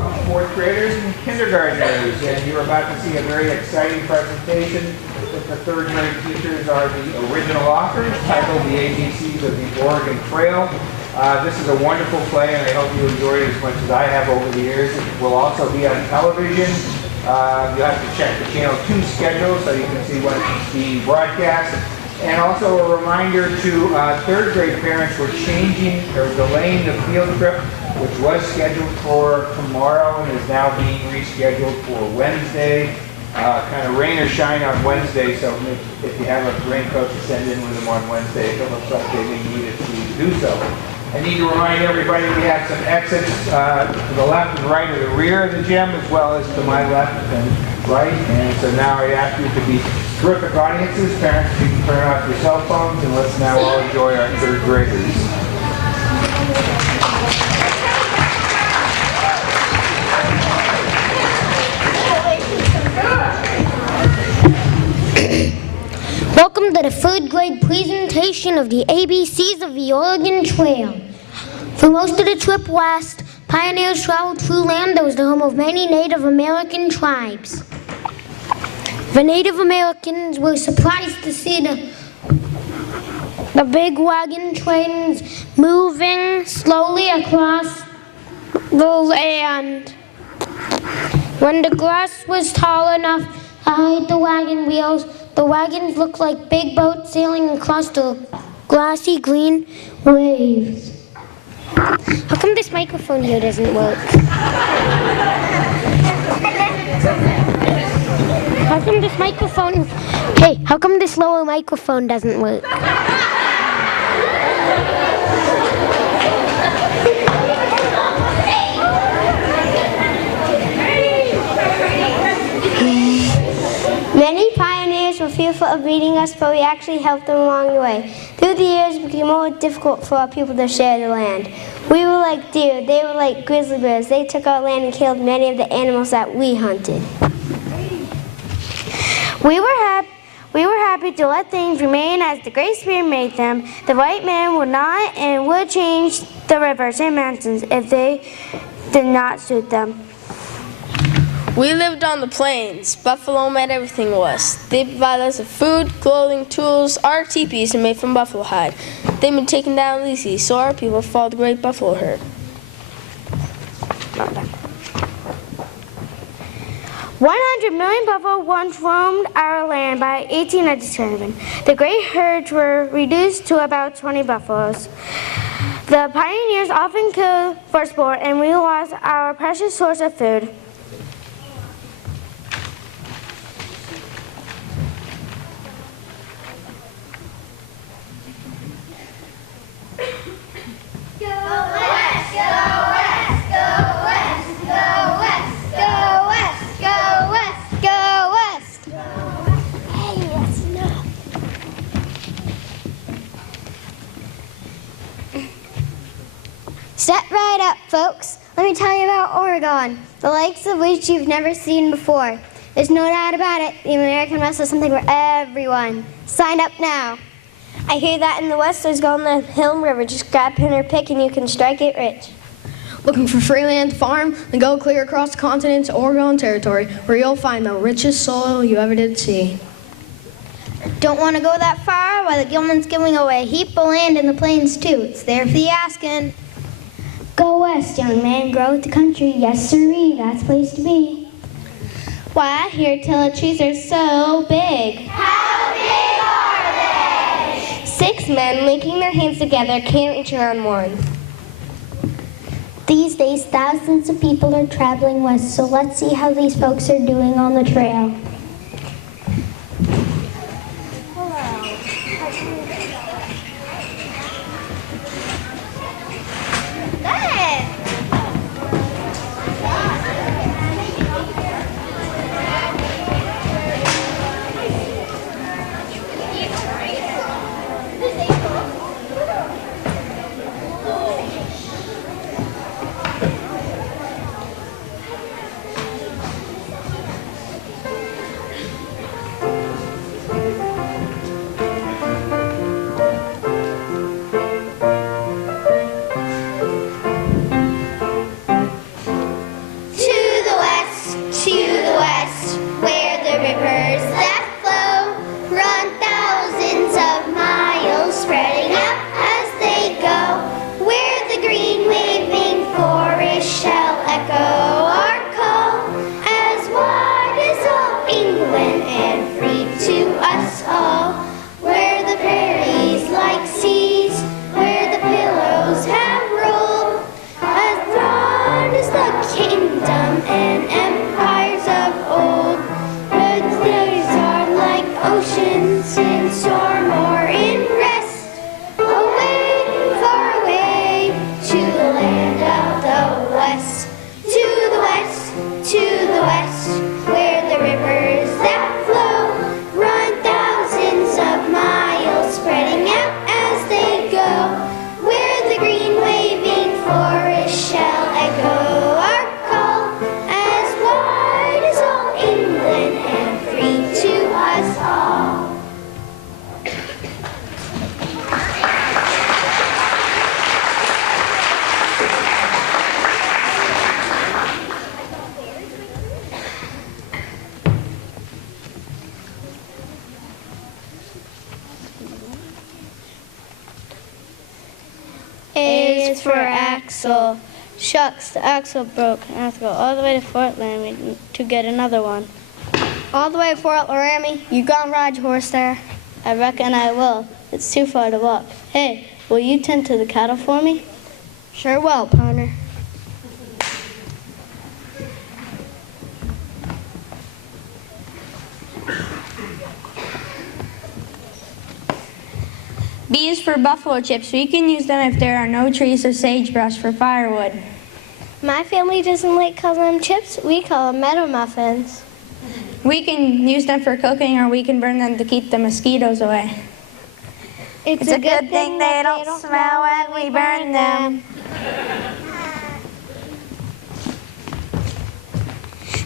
welcome fourth graders and kindergartners. And you're about to see a very exciting presentation that the third grade teachers are the original authors, titled The ABCs of the Oregon Trail. This is a wonderful play, and I hope you enjoy it as much as I have over the years. It will also be on television. You'll have to check the Channel 2 schedule so you can see what's being broadcast. And also a reminder to third grade parents, we're changing or delaying the field trip, which was scheduled for tomorrow and is now being rescheduled for Wednesday. Kind of rain or shine on Wednesday, so if you have a raincoat to send in with them on Wednesday, if it looks like they may need it, please do so. I need to remind everybody we have some exits to the left and right of the rear of the gym, as well as to my left and right. And so now I ask you to be terrific audiences. Parents, you can turn off your cell phones, and let's now all enjoy our third graders. Welcome to the third grade presentation of the ABCs of the Oregon Trail. For most of the trip west, pioneers traveled through land that was the home of many Native American tribes. The Native Americans were surprised to see the big wagon trains moving slowly across the land. When the grass was tall enough to hide the wagon wheels, the wagons looked like big boats sailing across the glassy green waves. How come this microphone here doesn't work? How come this microphone... Hey, how come this lower microphone doesn't work? Many pioneers were fearful of meeting us, but we actually helped them along the way. Through the years, it became more difficult for our people to share the land. We were like deer, they were like grizzly bears. They took our land and killed many of the animals that we hunted. We were happy to let things remain as the Great Spirit made them. The white man would not and would change the rivers and mountains if they did not suit them. We lived on the plains. Buffalo made everything to us. They provided us with food, clothing, tools. Our teepees are made from buffalo hide. They've been taken down easy, so our people followed the great buffalo herd. 100 million buffalo once roamed our land by 1897. The great herds were reduced to about 20 buffaloes. The pioneers often killed for sport, and we lost our precious source of food. Step right up, folks. Let me tell you about Oregon, the likes of which you've never seen before. There's no doubt about it. The American West is something for everyone. Sign up now. I hear that in the West there's going the Hill River. Just grab pin or pick and you can strike it rich. Looking for free land to farm? Then go clear across the continent to Oregon Territory, where you'll find the richest soil you ever did see. Don't want to go that far? Why, the Gilman's giving away a heap of land in the plains, too. It's there for the asking. Go west, young man, grow with the country. Yes, sirree, that's the place to be. Why, I hear tell trees are so big. How big are they? 6 men linking their hands together can't reach around one. These days, thousands of people are traveling west, so let's see how these folks are doing on the trail. is for axle. Shucks, the axle broke. I have to go all the way to Fort Laramie to get another one. All the way to Fort Laramie? You gonna ride your horse there? I reckon I will. It's too far to walk. Hey, will you tend to the cattle for me? Sure will, partner. B is for buffalo chips. We can use them if there are no trees or sagebrush for firewood. My family doesn't like calling them chips. We call them meadow muffins. We can use them for cooking, or we can burn them to keep the mosquitoes away. It's a good thing they don't smell when we burn them.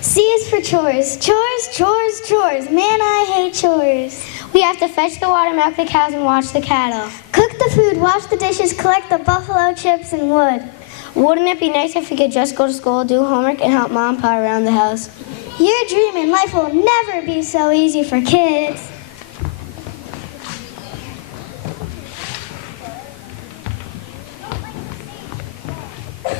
C is for chores. Chores, chores, chores. Man, I hate chores. We have to fetch the water, milk the cows, and watch the cattle. Cook the food, wash the dishes, collect the buffalo chips and wood. Wouldn't it be nice if we could just go to school, do homework, and help Mom and Pa around the house? You're dreaming. Life will never be so easy for kids.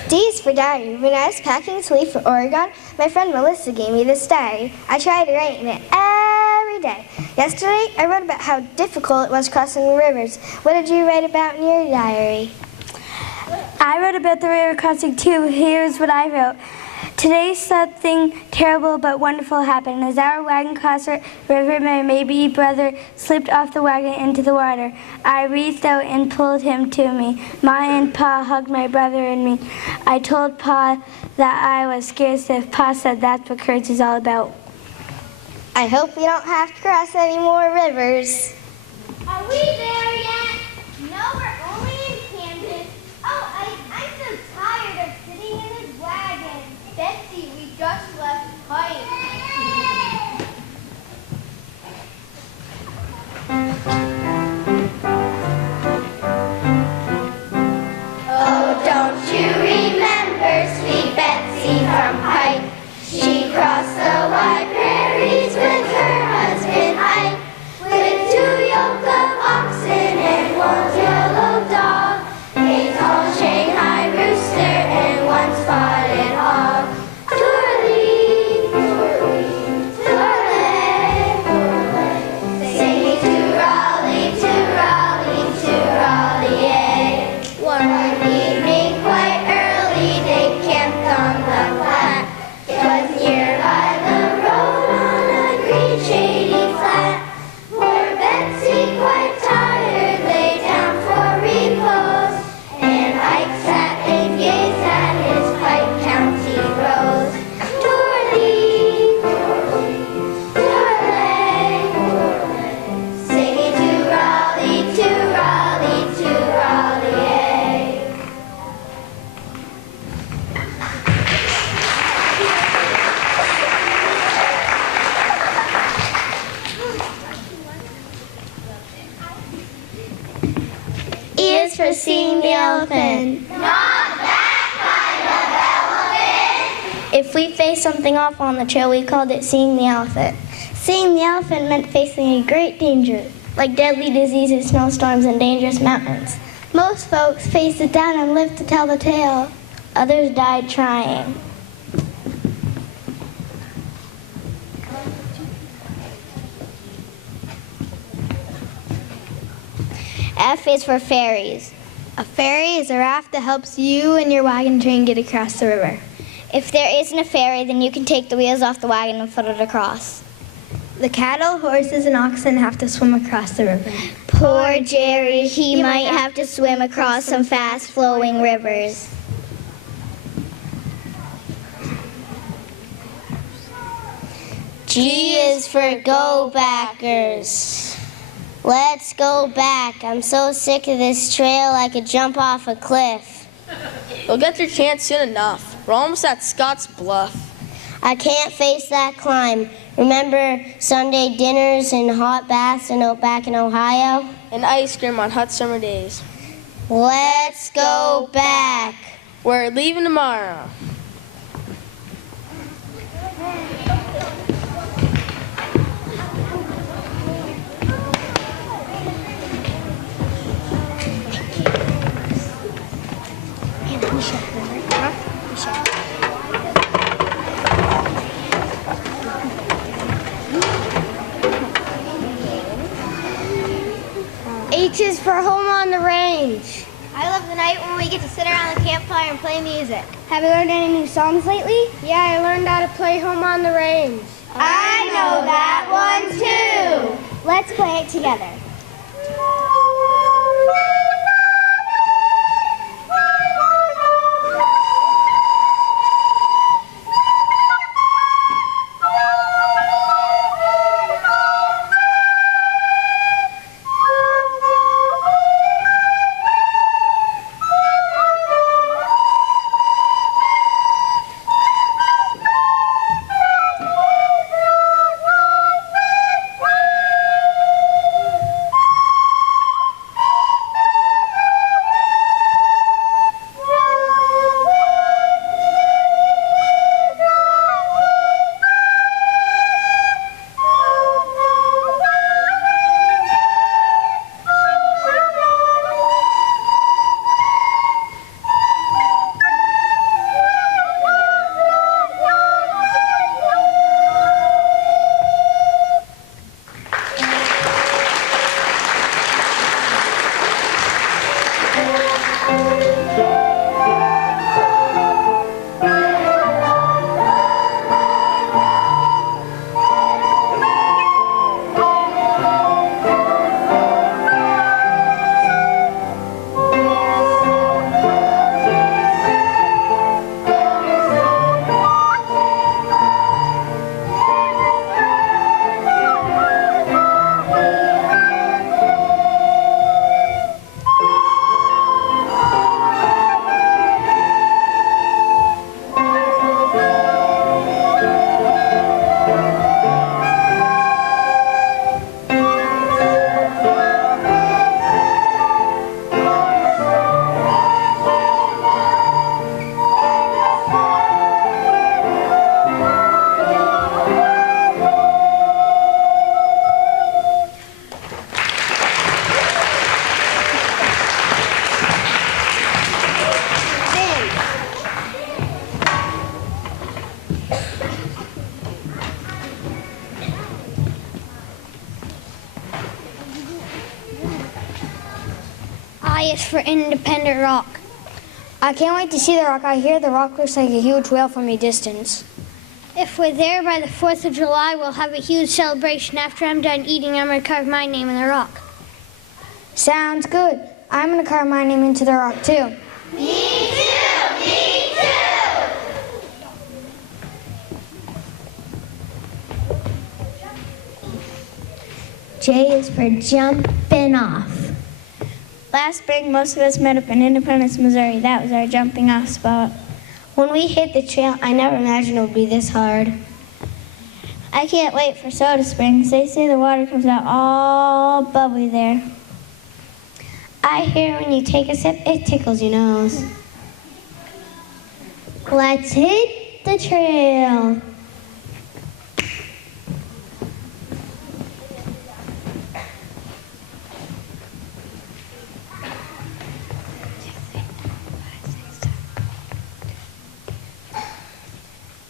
D is for diary. When I was packing to leave for Oregon, my friend Melissa gave me this diary. I tried to write in it every day. Yesterday, I wrote about how difficult it was crossing the rivers. What did you write about in your diary? I wrote about the river crossing too. Here's what I wrote. Today something terrible but wonderful happened. As our wagon crossed the river, my baby brother slipped off the wagon into the water. I reached out and pulled him to me. Ma and Pa hugged my brother and me. I told Pa that I was scared stiff. Pa said that's what courage is all about. I hope we don't have to cross any more rivers. Are we there yet? No, we're only in Kansas. Oh, I'm so tired of sitting in this wagon. Betsy, we just left Pike. Oh, don't you remember sweet Betsy from Pike? She crossed the wide prairies with her husband Ike, with 2 yoke of oxen and 1 yellow dog, a tall Shanghai rooster and 1 spotted hog. Twirly, twirly, twirly, twirly, singing to Raleigh, yay. One evening quite early they camped on the flat. 'Twas near by the road on a green shady flat. Poor Betsy, quite tired, lay down for repose, and Ike sat and gazed at his Pike County rose. Twirly, twirly, twirly, twirly, singing to Raleigh, yay. E is for seeing the elephant. Not that kind of elephant. If we faced something awful on the trail, we called it seeing the elephant. Seeing the elephant meant facing a great danger, like deadly diseases, snowstorms, and dangerous mountains. Most folks faced it down and lived to tell the tale. Others died trying. F is for ferries. A ferry is a raft that helps you and your wagon train get across the river. If there isn't a ferry, then you can take the wheels off the wagon and foot it across. The cattle, horses, and oxen have to swim across the river. Poor Jerry, he might have to swim across some fast-flowing rivers. G is for go-backers. Let's go back. I'm so sick of this trail I could jump off a cliff. You'll get your chance soon enough. We're almost at Scott's Bluff. I can't face that climb. Remember Sunday dinners and hot baths back in Ohio? And ice cream on hot summer days. Let's go back. We're leaving tomorrow. night when we get to sit around the campfire and play music. Have you learned any new songs lately? Yeah, I learned how to play Home on the Range. I know that one too. Let's play it together. I is for Independent Rock. I can't wait to see the rock. I hear the rock looks like a huge whale from a distance. If we're there by the 4th of July, we'll have a huge celebration. After I'm done eating, I'm going to carve my name in the rock. Sounds good. I'm going to carve my name into the rock, too. Me too, me too. J is for jumping off. Last spring, most of us met up in Independence, Missouri. That was our jumping off spot. When we hit the trail, I never imagined it would be this hard. I can't wait for Soda Springs. They say the water comes out all bubbly there. I hear when you take a sip, it tickles your nose. Let's hit the trail.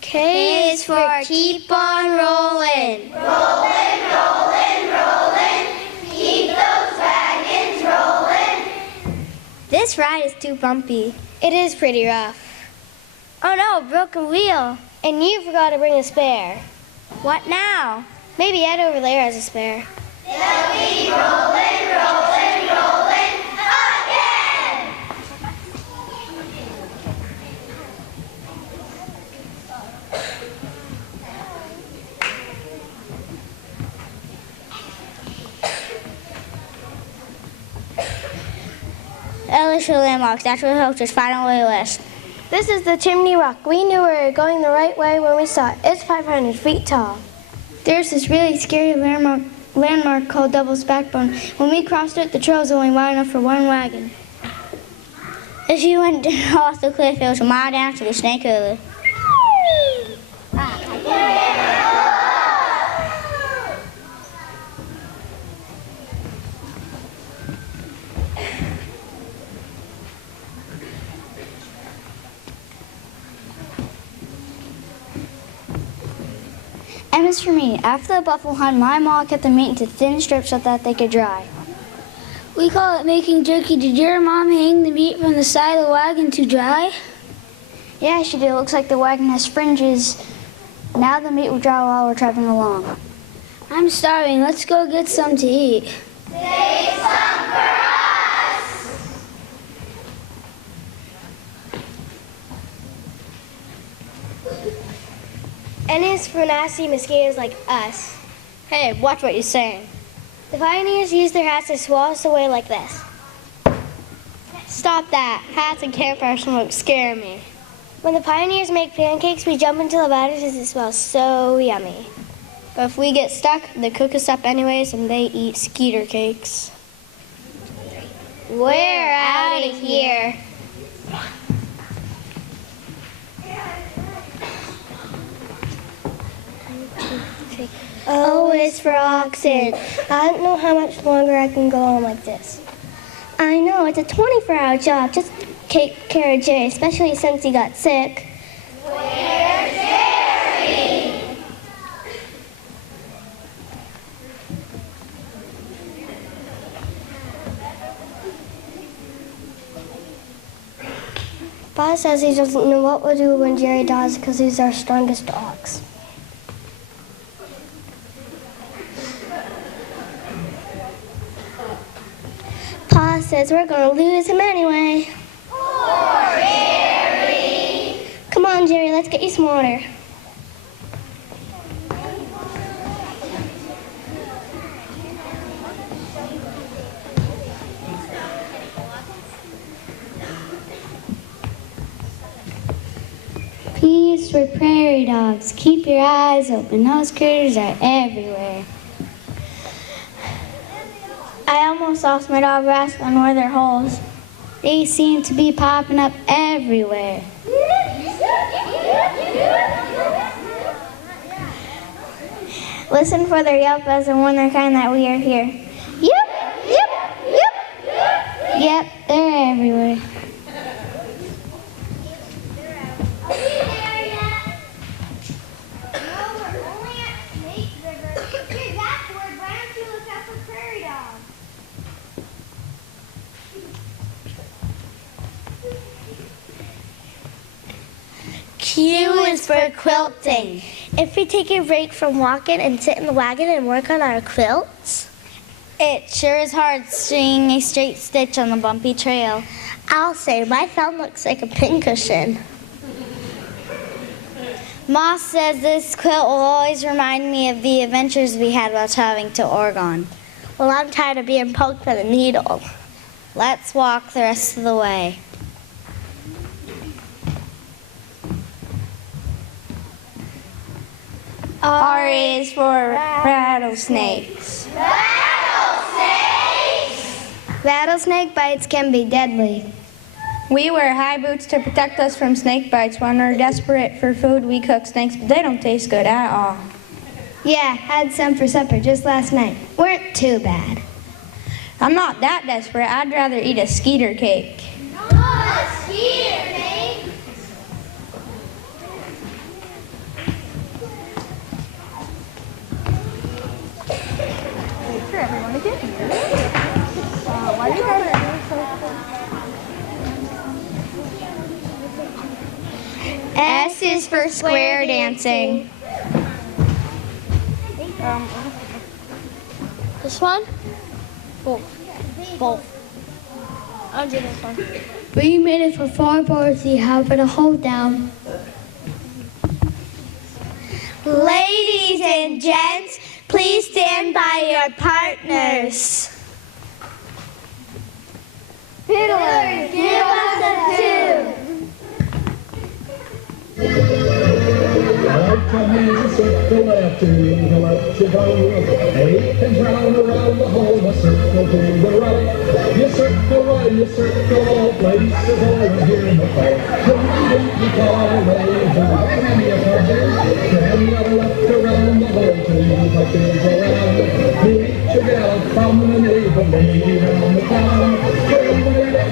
K is for keep on rolling. Rollin', rollin', rollin'. Keep those wagons rollin'. This ride is too bumpy. It is pretty rough. Oh no, broken wheel. And you forgot to bring a spare. What now? Maybe Ed over there has a spare. They'll be rollin', rollin', rollin' again. Ellis landmarks. Natural Hills' final way west. This is the Chimney Rock. We knew we were going the right way when we saw it. It's 500 feet tall. There's this really scary landmark called Devil's Backbone. When we crossed it, the trail was only wide enough for one wagon. If you went off the cliff, it was a mile down to the Snake River. And as for me, after the buffalo hunt, my mom kept the meat into thin strips so that they could dry. We call it making jerky. Did your mom hang the meat from the side of the wagon to dry? Yeah, she did. It looks like the wagon has fringes. Now the meat will dry while we're traveling along. I'm starving. Let's go get some to eat. Save some for us. And it's for nasty mosquitoes like us. Hey, watch what you're saying. The pioneers used their hats to swallow us away like this. Stop that. Hats and campfire smoke scare me. When the pioneers make pancakes, we jump into the batter because it smells so yummy. But if we get stuck, they cook us up anyways and they eat skeeter cakes. We're out of here. O is for oxen. I don't know how much longer I can go on like this. I know, it's a 24-hour job. Just take care of Jerry, especially since he got sick. Where's Jerry? Pa says he doesn't know what we'll do when Jerry dies because he's our strongest ox. Pa says we're going to lose him anyway. Poor Jerry. Come on, Jerry, let's get you some water. P is for prairie dogs. Keep your eyes open. Those critters are everywhere. I almost lost my dog wrestling where they're holes. They seem to be popping up everywhere. Listen for their yelp as and when they're kind that we are here. Yep, yep, yep. Yep, they're everywhere. Q is for quilting. If we take a break from walking and sit in the wagon and work on our quilts. It sure is hard seeing a straight stitch on the bumpy trail. I'll say, my thumb looks like a pincushion. Moss says this quilt will always remind me of the adventures we had while traveling to Oregon. Well, I'm tired of being poked by the needle. Let's walk the rest of the way. R is for rattlesnakes. Rattlesnakes. Rattlesnake bites can be deadly. We wear high boots to protect us from snake bites. When we're desperate for food, we cook snakes, but they don't taste good at all. Yeah, had some for supper just last night. Weren't too bad. I'm not that desperate. I'd rather eat a skeeter cake. Oh, a skeeter cake. S is for square dancing. This one? Both. I'll do this one. We made it for 4 Dorothy. How about a hold down? Ladies and gents, please stand by your partners. Fiddlers, give us a tune. Right your hands and circle left to the left you go. 8 pins round around the hole, a circle to the right. You circle right, you circle all places over here in the park. You call away, hand me a partner. Hand me a left around the hole till you like to go around. Meet your gal from the neighbor, lady around the town.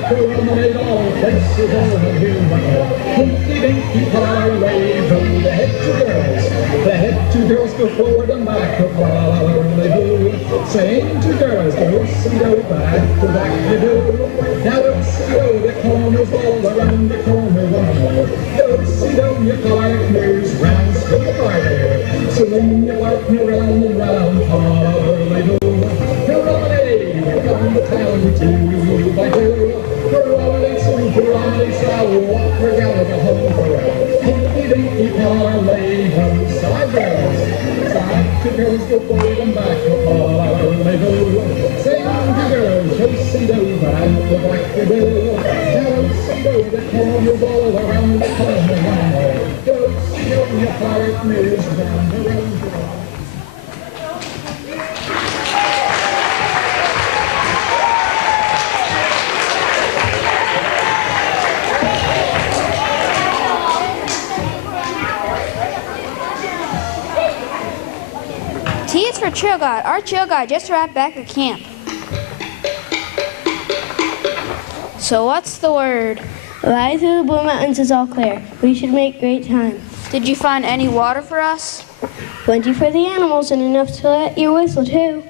Terminate all places over here in the park. Dinky call away from the head to girls. The head to girls go forward and back a while they do. Saying to girls, go see go back to back you do. Now let's see go the corners all around the corner wall. Go see go your partners round the party. So then you partner round and round, parley do. Hooray, come to town two by two. Hooray, so walk her gallop a home for her. Dinky parley, go side girls. Side to girls, go forward and back, parley do. Sing to girls, chasing over and the back to do. Now see go the corners all around the corner. Go see go your partners round the round. T is for trail guide. Our trail guide just arrived back at camp. So what's the word? Ride through the Blue Mountains is all clear. We should make great time. Did you find any water for us? Plenty for the animals and enough to let your whistle too.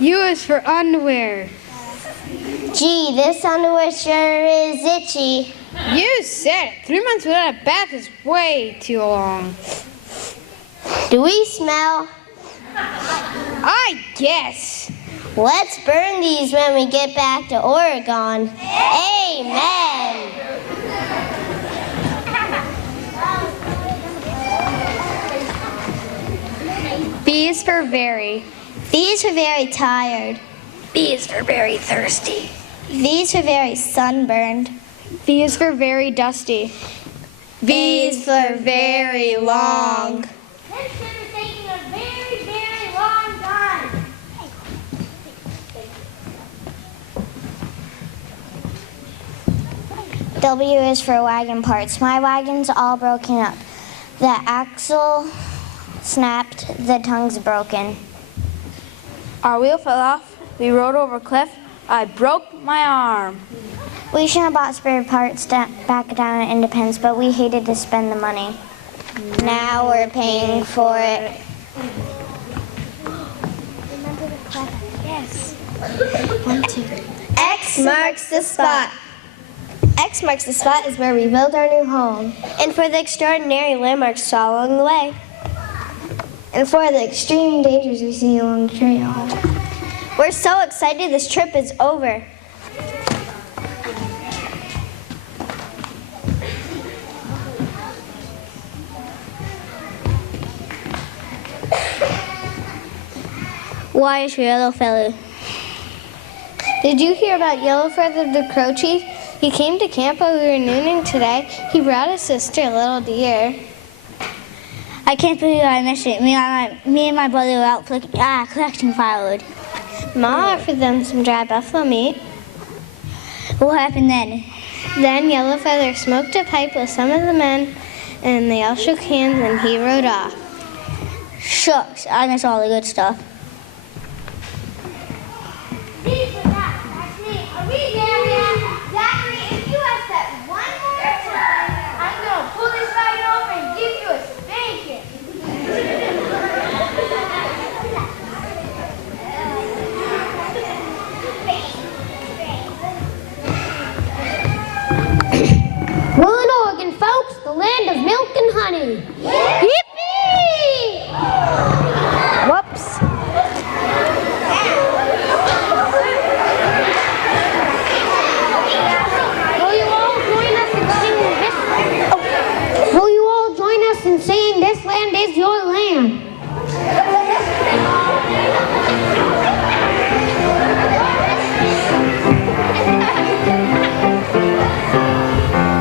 U is for underwear. Gee, this underwear sure is itchy. You said it. 3 months without a bath is way too long. Do we smell? I guess. Let's burn these when we get back to Oregon. Amen. B is for very. V is for very tired. B is for very thirsty. V is for very sunburned. V is for very dusty. V is for very long. This trip is taking a very, very long time. W is for wagon parts. My wagon's all broken up. The axle snapped, the tongue's broken. Our wheel fell off. We rode over a cliff. I broke my arm. We should have bought spare parts back down at Independence, but we hated to spend the money. Now we're paying for it. Remember the clever. Yes. 1, 2. X marks the spot. X marks the spot is where we build our new home. And for the extraordinary landmarks all along the way. And for the extreme dangers we see along the trail. We're so excited this trip is over. Why is Yellowfeather? Did you hear about Yellowfeather the Crow Chief? He came to camp while we were nooning today. He brought his sister, Little Deer. I can't believe I missed it. Me and my brother were out collecting firewood. Ma offered them some dry buffalo meat. What happened then? Then Yellowfeather smoked a pipe with some of the men, and they all shook hands, and he rode off. Shucks, I miss all the good stuff. These are not. That's me. Are we there yet? Zachary, if you ask that one more time, I'm going to pull this wagon over and give you a spanking. We're in Oregon, folks, the land of milk and honey. Yippee! Whoops. Will you all join us in saying this land is your land?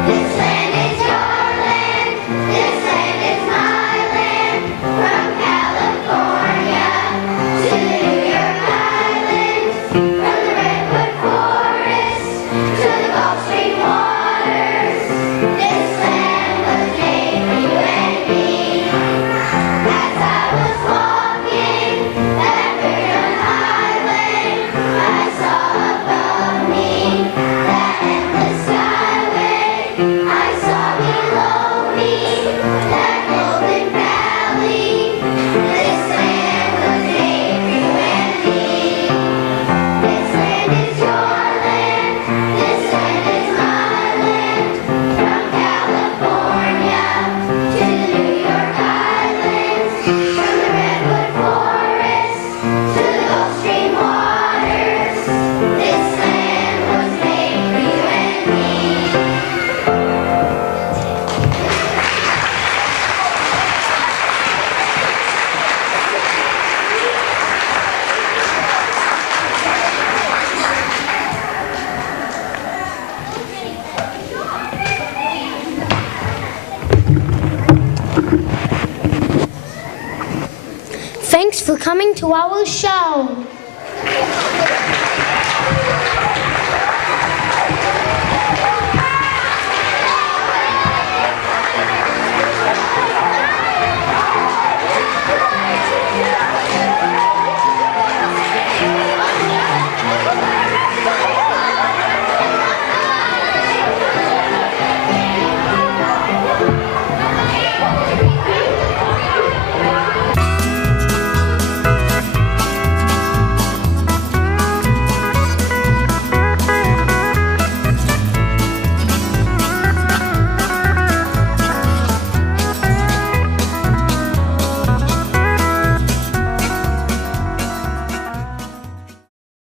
This land is your land. This land is my Thanks for coming to our show.